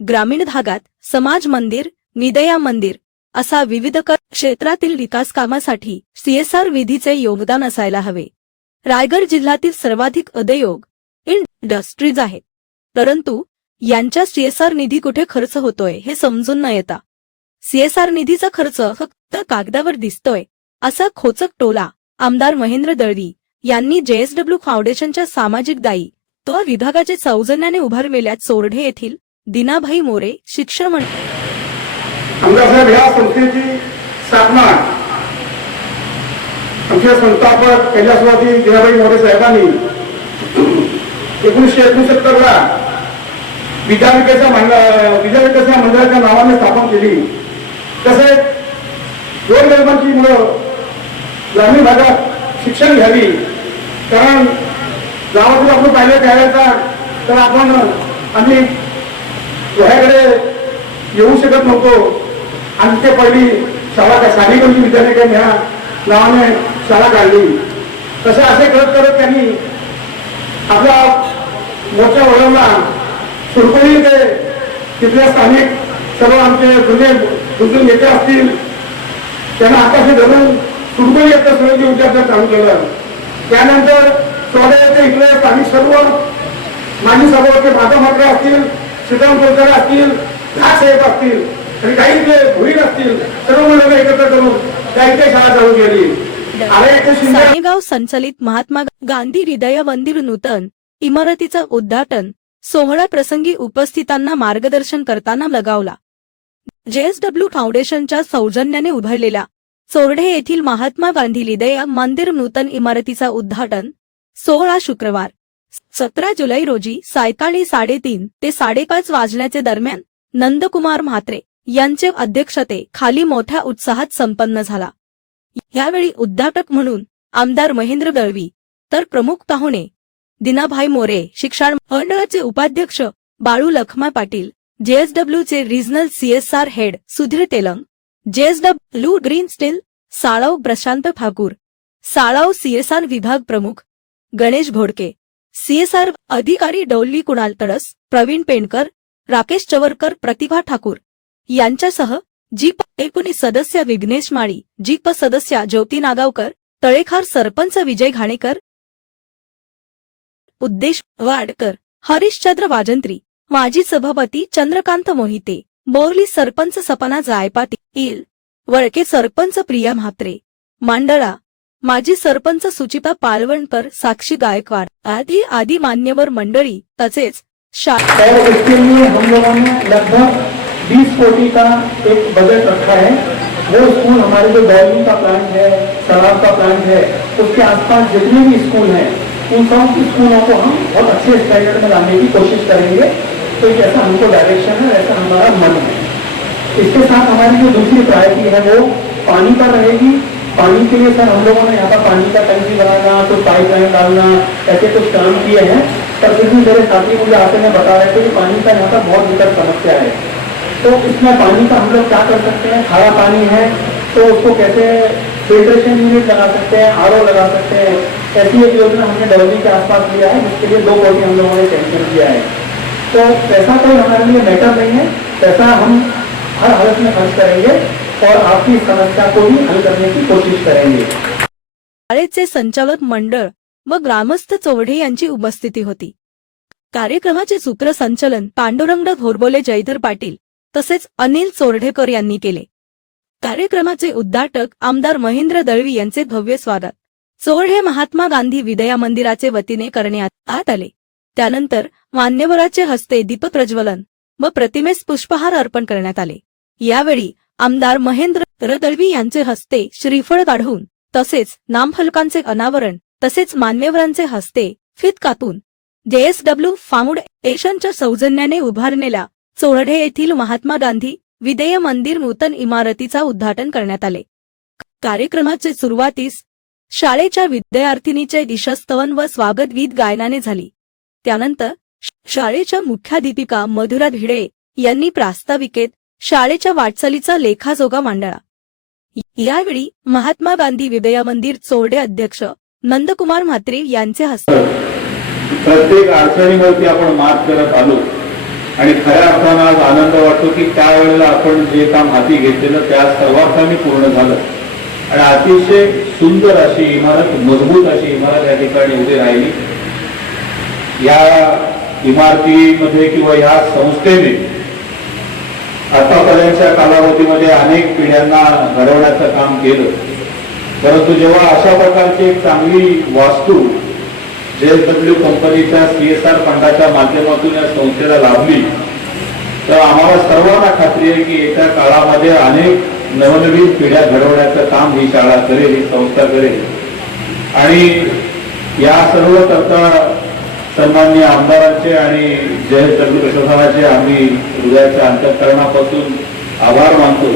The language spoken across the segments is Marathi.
ग्रामीण भागात समाज मंदिर, विदया मंदिर असा विविध क्षेत्रातील विकास कामासाठी CSR विधीचे योगदान असायला हवे। रायगड जिल्ह्यातील सर्वाधिक उद्योग इंडस्ट्रीज आहेत, परंतु यांच्या CSR निधी कुठे खर्च होतोय हे समजून न येता CSR निधीचा खर्च फक्त कागदावर दिसतोय असा खोचक टोला आमदार महेंद्र दळवी यांनी JSW फाउंडेशनच्या सामाजिक दायित्व विभागाचे सौजन्याने उभारलेल्या चोरडे येथील दिनाभाई मोरे शिक्षण आमदार साहेब या संस्थेची स्थापना आमच्या संस्थापक कैलासवासी दिनाभाई मोरे साहेबांनी 1969 ला विद्याविकास मंडळाच्या नावाने स्थापन केली। तसेच गोरगरिबांची मुलं ग्रामीण भागात शिक्षण घ्यावी, कारण गावातून आपण पाहिलं त्यावेळेचा तर आम्ही वह्याकडे येऊ शकत नव्हतो आणि ते पहिली शाळा सानेगंज विद्यालय ह्या नावाने शाळा काढली। तसे असे करत करत त्यांनी आपला मोर्चा वळवला। सुरकुली ते तिथल्या स्थानिक सर्व आमचे जुने नेते असतील त्यांना आकाशी धरून सुरकुली येतं सगळं विद्यार्थ्यांना चालू केलं। त्यानंतर सोडे इथले स्थानिक सर्व माजी सभापती माधव म्हात्रे असतील, श्रीराम कोलकर असतील, साहेब असतील आणि काही जे भुईर असतील सर्व लोक एकत्र करून काही शाळा चालू केली। सानेगाव संचलित महात्मा गांधी हृदय मंदिर नूतन इमारतीचं उद्घाटन सोहळा प्रसंगी उपस्थितांना मार्गदर्शन करताना लगावला। JSW फाउंडेशनच्या सौजन्याने उभारलेल्या चोरडे येथील महात्मा गांधी हृदय मंदिर नूतन इमारतीचा उद्घाटन सोहळा शुक्रवार 17 जुलै रोजी सायंकाळी 3:30 ते 5:30 वाजण्याचे दरम्यान नंदकुमार म्हात्रे यांच्या अध्यक्षतेखाली मोठ्या उत्साहात संपन्न झाला। यावेळी उद्घाटक म्हणून आमदार महेंद्र दळवी तर प्रमुख पाहुणे दिनाभाई मोरे, शिक्षण मंडळाचे उपाध्यक्ष बाळू लखमा पाटील, JSW चे regional CSR head Sudhir Telang, JSW green steel Salav Prashant Thakur, Salav CSR विभाग प्रमुख गणेश घोडके, CSR अधिकारी डोल्ली कुणाल तडस, प्रवीण पेंडकर, राकेश चवरकर, प्रतिभा ठाकूर यांच्यासह जीप 19 सदस्य विघ्नेश माळी, जीप सदस्य ज्योती नागावकर, तळेखार सरपंच विजय घाणेकर, उद्देश वाडकर, हरिश्चंद्र वाजंत्री, माजी सभापती चंद्रकांत मोहिते, बोरली सरपंच सपना जायपाटील, वळके सरपंच प्रिया म्हात्रे, मांडळा माजी सरपंच सुचिता पालवणकर, साक्षी गायकवाड आदी मान्यवर मंडळी तसेच हम लोगों ने लगभग 20 कोटी का एक बजट रखा है। वो स्कूल हमारे जो दौलनी का प्लांट है, सराब का प्लांट है, उसके आसपास जितने भी स्कूल हैं उन सब स्कूलों को हम बहुत अच्छे स्टैंडर्ड में लाने की कोशिश करेंगे। तो जैसा हमको डायरेक्शन है वैसा हमारा मन है। इसके साथ हमारी जो दूसरी प्रायोरिटी है वो पानी पर रहेगी। पानी के लिए सर हम लोगों ने यहाँ पर पानी का टंकी बनाना, तो पाइपलाइन डालना, ऐसे कुछ काम किए हैं। पर फिर भी मेरे साथी मुझे आते हैं बता रहे थे कि पानी का यहाँ पर बहुत दिक्कत समस्या है। तो इसमें पानी का हम लोग क्या कर सकते हैं, खारा पानी है तो उसको कैसे फिल्ट्रेशन यूनिट लगा सकते हैं, RO लगा सकते हैं। ऐसी एक योजना हमने डलवी के आसपास लिया है, जिसके लिए 2 कोटी हम लोगों ने सैंक्शन किया है। तो पैसा कोई हमारे लिए मैटर नहीं है, पैसा हम हर हालत में खर्च करेंगे और आपकी समस्या को भी हल करने की कोशिश करेंगे। शाळेचे संचालक मंडळ व ग्रामस्थ चोरडे यांची उपस्थिती होती। कार्यक्रमाचे सूत्रसंचालन पांडुरंग घोरबोले, जयधर पाटील तसेच अनिल चोरडेकर यांनी केले। कार्यक्रमाचे उद्घाटक आमदार महेंद्र दळवी यांचे भव्य स्वागत चोरडे महात्मा गांधी विदया मंदिराचे वतीने करण्यात आले। त्यानंतर मान्यवरांच्या हस्ते दीपप्रज्वलन व प्रतिमेस पुष्पहार अर्पण करण्यात आले। यावेळी आमदार महेंद्र दळवी यांचे हस्ते श्रीफळ काढून तसेच नामफलकांचे अनावरण तसेच मान्यवरांचे हस्ते फित कापून JSW फाउंडेशनच्या सौजन्याने उभारलेल्या चोरडे येथील महात्मा गांधी विदय मंदिर नूतन इमारतीचा उद्घाटन करण्यात आले। कार्यक्रमाचे सुरुवातीस शाळेच्या विद्यार्थिनीचे दिशास्तवन व स्वागत गीत गायनाने झाली। त्यानंतर शाळेच्या मुख्याध्यापिका मधुरा भिडे यांनी प्रास्ताविकेत शाळेच्या वाटचालीचा लेखाजोखा मांडला। यावेळी महात्मा गांधी विदया मंदिर चोरडे अध्यक्ष नंदकुमार म्हात्रे यांचे हस्ते प्रत्येक अडचणीवरती आपण मात करत आलो आणि खऱ्या अर्थानं आज आनंद वाटतो की त्यावेळेला आपण जे काम हाती घेतलेलं त्या सर्वार्थाने पूर्ण झालं आणि अतिशय सुंदर अशी इमारत, मजबूत अशी इमारत या ठिकाणी उभी राहिली. या इमारतीमध्ये किंवा या संस्थेने आतापर्यंतच्या कालावधीमध्ये अनेक पिढ्यांना घडवण्याचं काम केलं. परंतु जेव्हा अशा प्रकारची एक चांगली वास्तू JSW कंपनीच्या CSR फंडाच्या माध्यमातून या संस्थेला लाभली तर आम्हाला सर्वांना खात्री आहे की येत्या काळामध्ये अनेक नवनवीन पिढ्या घडवण्याचं काम ही शाळा करेल, ही संस्था करेल. आणि या सर्व करता सन्माननीय आमदारांचे आणि JSW प्रशासनाचे आम्ही हृदयाच्या अंतःकरणापासून आभार मानतो.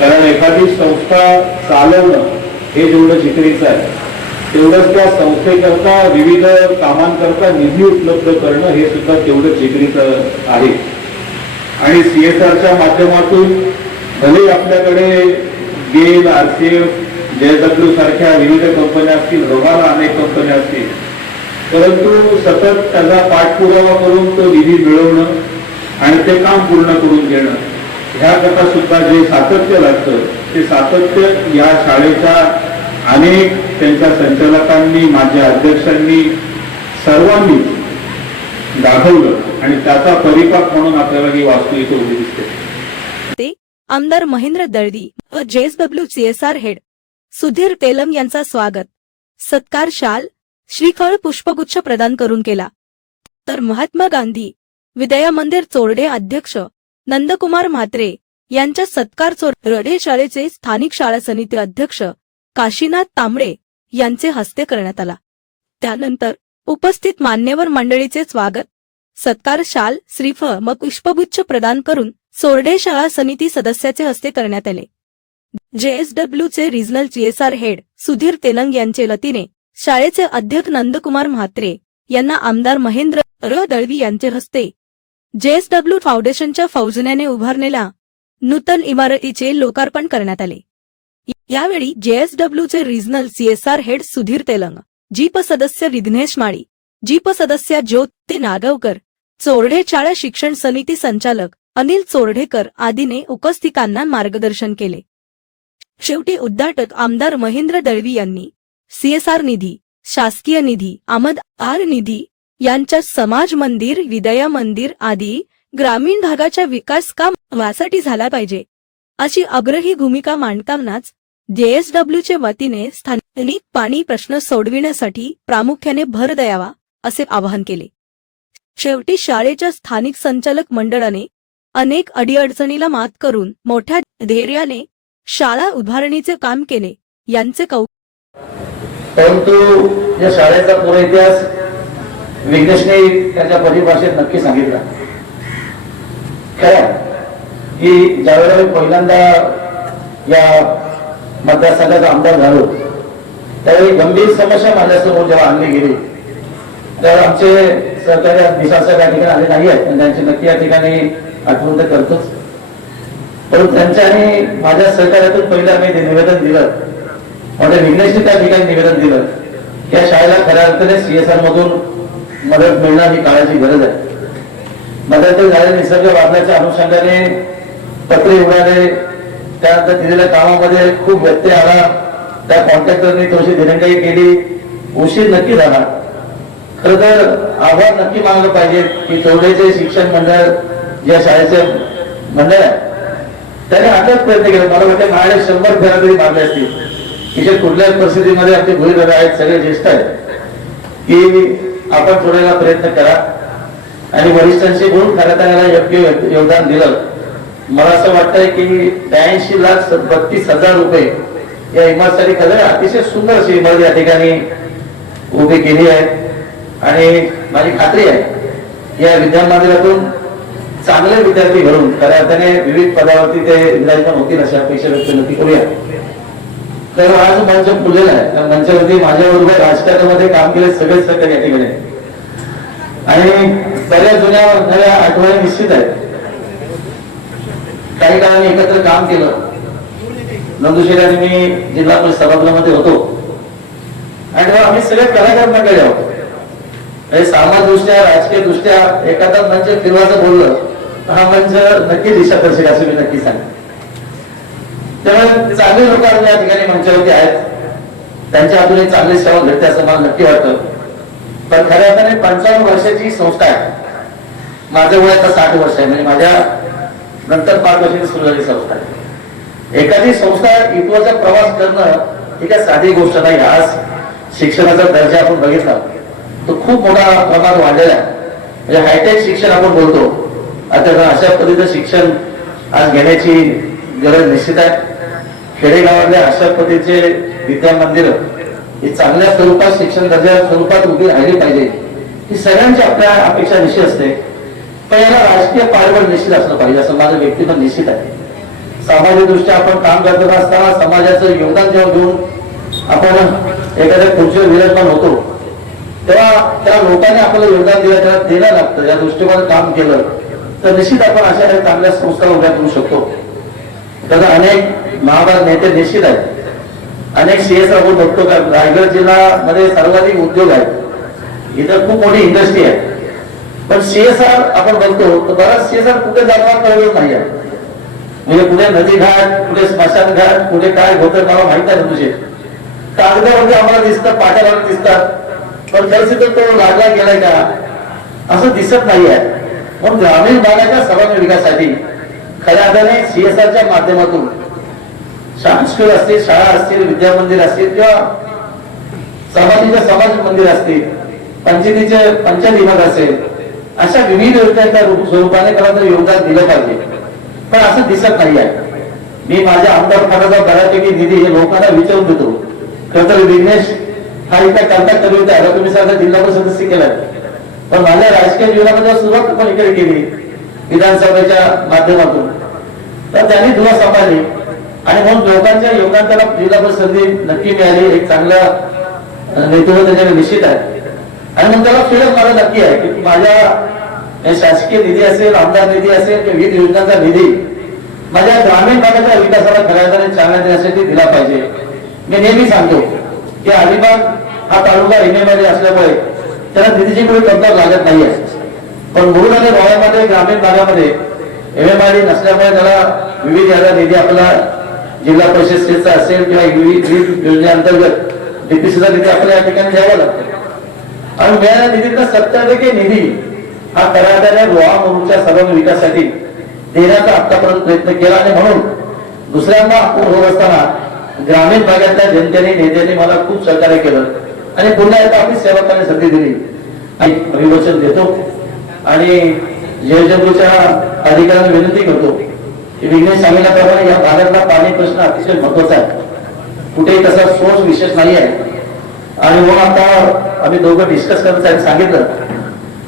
कारण एखादी संस्था चालवणं हे जेवढं जिकरीचं आहे तेवढंच त्या संस्थेकरता विविध कामांकरता निधी उपलब्ध करणं हे सुद्धा तेवढं जिकरीचं आहे. आणि CSRच्या माध्यमातून भले आपल्याकडे गेल, RCF, JSW सारख्या विविध कंपन्या असतील, रोगाला अनेक कंपन्या असतील, परंतु सतत त्याचा पाठपुरावा करून तो निधी मिळवणं आणि ते काम पूर्ण करून घेणं ह्याकरता सुद्धा जे सातत्य लागतं ते सातत्य या शाळेच्या अनेक त्यांच्या संचालकांनी, माझ्या अध्यक्षांनी, सर्वांनी दाखवलं आणि त्याचा परिपाक म्हणून आपल्याला ही वास्तू इथे उभी दिसते. ते आमदार महेंद्र दळवी व JSW CSR head Sudhir Telang यांचा स्वागत सत्कार शाल, श्रीफळ, पुष्पगुच्छ प्रदान करून केला. तर महात्मा गांधी विद्या मंदिर चोरडे अध्यक्ष नंदकुमार म्हात्रे यांच्या सत्कार चोरडे शाळेचे स्थानिक शाळा समिती अध्यक्ष काशीनाथ तांबडे यांचे हस्ते करण्यात आला. त्यानंतर उपस्थित मान्यवर मंडळीचे स्वागत सत्कार शाल, श्रीफळ व पुष्पगुच्छ प्रदान करून चोरडे शाळा समिती सदस्याचे हस्ते करण्यात आले. JSWचे regional CSR head Sudhir Telang यांचे वतीने शाळेचे अध्यक्ष नंदकुमार म्हात्रे यांना आमदार महेंद्र दळवी यांचे हस्ते JSW फाउंडेशनच्या फौजन्याने उभारलेल्या नूतन इमारतीचे लोकार्पण करण्यात आले. यावेळी JSWचे regional CSR head Sudhir Telang, ZP सदस्य विघ्नेश माळी, जीप सदस्य ज्योती नागवकर, चोरडे शाळा शिक्षण समिती संचालक अनिल चोरडेकर आदीने उपस्थितांना मार्गदर्शन केले. शेवटी उद्घाटक आमदार महेंद्र दळवी यांनी CSR निधी, शासकीय निधी, आमदार निधी यांच्या समाज मंदिर, विद्या मंदिर आदी ग्रामीण भागाच्या विकास कामासाठी झाला पाहिजे अशी आग्रही भूमिका मांडतानाच JSWचे वतीने स्थानिक पाणी प्रश्न सोडविण्यासाठी प्रामुख्याने भर द्यावा असे आवाहन केले. शेवटी शाळेच्या स्थानिक संचालक मंडळाने अनेक अडीअडचणीला मात करून मोठ्या धैर्याने शाळा उभारणीचे काम केले यांचे परंतु या शाळेचा पुरा इतिहास विघ्नेशने त्याच्या परिभाषेत नक्की सांगितला. खरं की ज्यावेळेला मी पहिल्यांदा या मतदारसंघाचा आमदार झालो त्यावेळी गंभीर समस्या माझ्यासमोर जेव्हा आणली गेली तर आमचे सहकारी दिशासर या ठिकाणी आले नाही आहेत पण त्यांची नक्की या ठिकाणी आठवण तर करतोच. परंतु त्यांच्या आणि माझ्या सहकार्यातून पहिला मी निवेदन दिलं म्हणजे विघ्नेशने त्या ठिकाणी निवेदन दिलं या शाळेला खऱ्या अर्थाने CSR मधून मदत मिळणं ही काळाची गरज आहे. मदत झालेल्या निसर्ग वाढण्याच्या अनुषंगाने पत्रे उडाले, त्यानंतर दिलेल्या कामामध्ये खूप व्यत्यय आला, त्या कॉन्ट्रॅक्टरने थोडीशी दिरंगाई केली, उशीर नक्की झाला. खरं तर आभार नक्की मानलं पाहिजे की चौडेचे शिक्षण मंडळ या शाळेचे मंडळ आहे त्याने आताच प्रयत्न केला. मला वाटतं माझ्या 100 फेऱ्या तरी मारले असतील की कुठल्याच परिस्थितीमध्ये आमचे भूमिका आहेत, सगळे ज्येष्ठ आहेत की आपण थोड्याला प्रयत्न करा आणि वरिष्ठांशी बोलून खऱ्या त्याला योग्य योगदान दिलं. मला असं वाटतंय की 82,32,000 रुपये या इमारतीसाठी खरं अतिशय सुंदर अशी इमारत या ठिकाणी उभी केली आहे आणि माझी खात्री आहे या विद्यामंदिरातून चांगले विद्यार्थी घडून खऱ्या अर्थाने विविध पदावरती ते विराजमान होतील अशी अपेक्षा व्यक्त नक्की करूया. तर आज मंच फुललेला आहे त्या मंचावरती माझ्याबरोबर राजकारणामध्ये काम केले सगळे सहकारी या ठिकाणी आणि बऱ्याच जुन्या नव्या आठवणी निश्चित आहेत. काही काळाने एकत्र काम केलं. नंदुशेठ आणि मी जिल्हा परिषद सभागृहामध्ये होतो आणि आम्ही सगळे कलाकार मंडळी आहोत सामाजिक दृष्ट्या राजकीय दृष्ट्या एखादा मंच फिरवायचं बोललं तर हा मंच नक्की दिशादर्शक असं मी नक्की सांगेन. त्यामुळे चांगले लोक आज या ठिकाणी मंचावरती आहेत, त्यांच्या हातून चांगली सेवा घडते असं मला नक्की वाटतं. पण खऱ्या अर्थाने 55 वर्षाची संस्था आहे. माझं वय आता 60 वर्ष आहे, म्हणजे माझ्या नंतर 5 वर्षाची सुरू झाली संस्था आहे. एखादी संस्था इथवरचा प्रवास करणं ही काय साधी गोष्ट नाही. आज शिक्षणाचा दर्जा आपण बघितला तो खूप मोठा प्रमाणात वाढलेला आहे. म्हणजे हायटेक शिक्षण आपण बोलतो, आता अशा पद्धतीचं शिक्षण आज घेण्याची गरज निश्चित आहे. खेडेगावातल्या अशा पद्धतीचे विद्या मंदिर ही चांगल्या स्वरूपात शिक्षण दर्जा स्वरूपात उभी राहिली पाहिजे ही सगळ्यांची आपल्या अपेक्षा निश्चित असते. पण याला राजकीय पाठबळ निश्चित असलं पाहिजे असं माझं व्यक्तिमत निश्चित आहे. सामाजिक दृष्ट्या आपण काम करत असताना समाजाचं योगदान जेव्हा घेऊन आपण एखाद्या खुर्चीवर विराजमान होतो तेव्हा त्या लोकांनी आपल्याला योगदान देणं लागतं. या दृष्टीकोनात काम केलं तर निश्चित आपण अशा काही चांगल्या संस्था उभ्या करू शकतो. त्याचा अनेक महाभारत नेते निश्चित आहेत. अनेक सीएसआर आपण बघतो का रायगड जिल्ह्यामध्ये सर्वाधिक उद्योग आहेत, इथं खूप मोठी इंडस्ट्री आहे. पण सीएसआर आपण बघतो तर बराच सीएसआर कुठे जाणार कळलं नाही आहे. म्हणजे कुठे नदी घाट, कुठे स्मशान घाट, कुठे काय होतं मला माहित आहे. तुझे कागदावरती आम्हाला दिसतात, पाट्यावर दिसतात, पण खरंच तो लागला गेलाय का असं दिसत नाही आहे. म्हणून ग्रामीण भागाच्या सर्वांगीण विकासासाठी खऱ्या अर्थाने सीएसआरच्या माध्यमातून स्कूल असतील, शाळा असतील, विद्यामंदिर असतील किंवा समाज मंदिर असतील, पंचायतीचे पंचायत विभाग असेल, अशा विविध योजनांच्या स्वरूपाने खरं तर योगदान दिलं पाहिजे. पण असं दिसत नाही आहे. मी माझ्या आमदार खात्याचा बऱ्यापैकी निधी हे लोकांना विचारून देतो. खरं तर विघ्नेश हा इथे करता कमी होता, तुम्ही सगळं जिल्हा परिषद सदस्य केलाय. पण माझ्या राजकीय जीवनामध्ये सुरुवात पण इकडे केली विधानसभेच्या माध्यमातून, तर त्यांनी धुवा सांभाळली आणि म्हणून लोकांच्या योगदान त्याला जिल्हा परिषद संधी नक्की मिळाली. एक चांगला नेतृत्व त्याच्याकडे निश्चित आहे. आणि मग त्याला फिरत मला नक्की आहे की माझ्या शासकीय निधी असेल, आमदार निधी असेल किंवा विविध योजनांचा निधी माझ्या ग्रामीण भागाच्या विकासाला खऱ्या अर्थाने चालना देण्यासाठी दिला पाहिजे. मी नेहमी सांगतो की अलिबाग हा तालुका एमएमध्ये असल्यामुळे त्याला निधीची काही कमतरता लागत नाहीये. पण मुरुड आणि रोह्यामध्ये ग्रामीण भागामध्ये एमएमआयडी नसल्यामुळे त्याला विविध याचा निधी आपला जिल्हा परिषदेचा असेल किंवा विविध योजनेअंतर्गत डीपीसीचा निधी आपल्याला या ठिकाणी द्यावा लागतो. आणि मिळालेल्या निधीचा 70% निधी हा खऱ्या अर्थाने रोहा मुरुडच्या सर्व विकासासाठी देण्याचा आतापर्यंत प्रयत्न केला. आणि म्हणून दुसऱ्यांदा आपण होत असताना ग्रामीण भागातल्या जनतेने नेत्यांनी मला खूप सहकार्य केलं आणि पुन्हा एकदा आपली सेवा करण्याची संधी दिली. आणि अभिवचन देतो आणि जयजंबूच्या अधिकाऱ्यांना विनंती करतो की विघ्नेश सांगितल्याप्रमाणे या भागातला पाणी प्रश्न अतिशय महत्वाचा आहे. कुठेही तसा सोर्स विशेष नाही आहे. आणि म्हणून आता आम्ही दोघं डिस्कस करत सांगितलं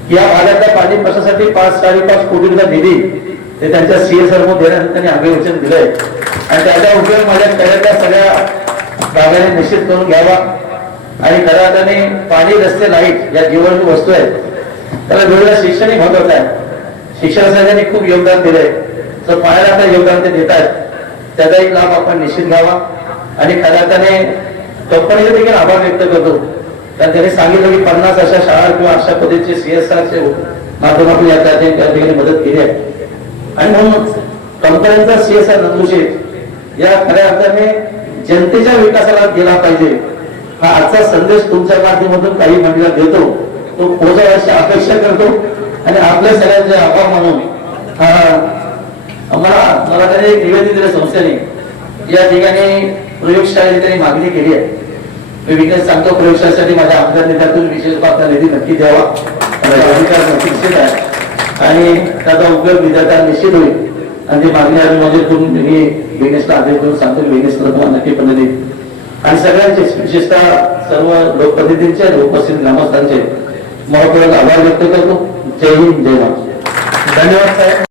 की या भागातल्या पाणी प्रश्नासाठी 5-5.5 कोटी रुपये निधी ते त्यांच्या सीएसआर मध्ये देण्याचं त्यांनी अभिवचन दिलंय. आणि त्याचा उपयोग माझ्या खेड्यातल्या सगळ्या भागाने निश्चित करून घ्यावा. आणि खऱ्या अर्थाने पाणी, रस्ते, लाईट या जीवनाची वस्तू आहेत, त्याला वेगवेगळं शिक्षणही महत्वाचं आहे. शिक्षणासाठी त्यांनी खूप योगदान दिलंय, तर पाहायला आता योगदान ते देत आहेत, त्याचा एक लाभ आपण निश्चित घ्यावा. आणि खऱ्या अर्थाने कंपनीचे देखील आभार व्यक्त करतो, कारण त्यांनी सांगितलं की 50 अशा शाळा किंवा अशा पद्धतीचे सीएसआरचे माध्यमातून या ठिकाणी मदत केली आहे. आणि म्हणून कंपन्यांचा सीएसआर नंदुशेठ या खऱ्या अर्थाने जनतेच्या विकासाला गेला पाहिजे हा आजचा संदेश तुमच्या माध्यमातून काही मंडळीला देतो, तो पोहोचायची अपेक्षा करतो. आणि आपल्या सगळ्यांचे आभार मानून मला त्यांनी एक निवेदन दिलं संस्थेने, या ठिकाणी प्रयोगशाळेची त्यांनी मागणी केली आहे. मी विघ्नेश सांगतो प्रयोगशाळेसाठी माझ्या आमदार नेत्यातून विशेष आपला निधी नक्की द्यावा, अधिकार निश्चित आहे आणि त्याचा उपयोग विद्यार्थ्यांना निश्चित होईल. आणि ती मागणी आम्ही म्हणजे मी विघ्नेशला आदेश देऊन सांगतो की विघ्नेश तुम्हाला नक्की पद्धती आणि सगळ्यांचे विशेषतः सर्व लोकप्रतिनिधींचे आणि उपस्थित ग्रामस्थांचे महत्वाचा आभार व्यक्त करतो. जय हिंद, जय महाराष्ट्र. धन्यवाद साहेब.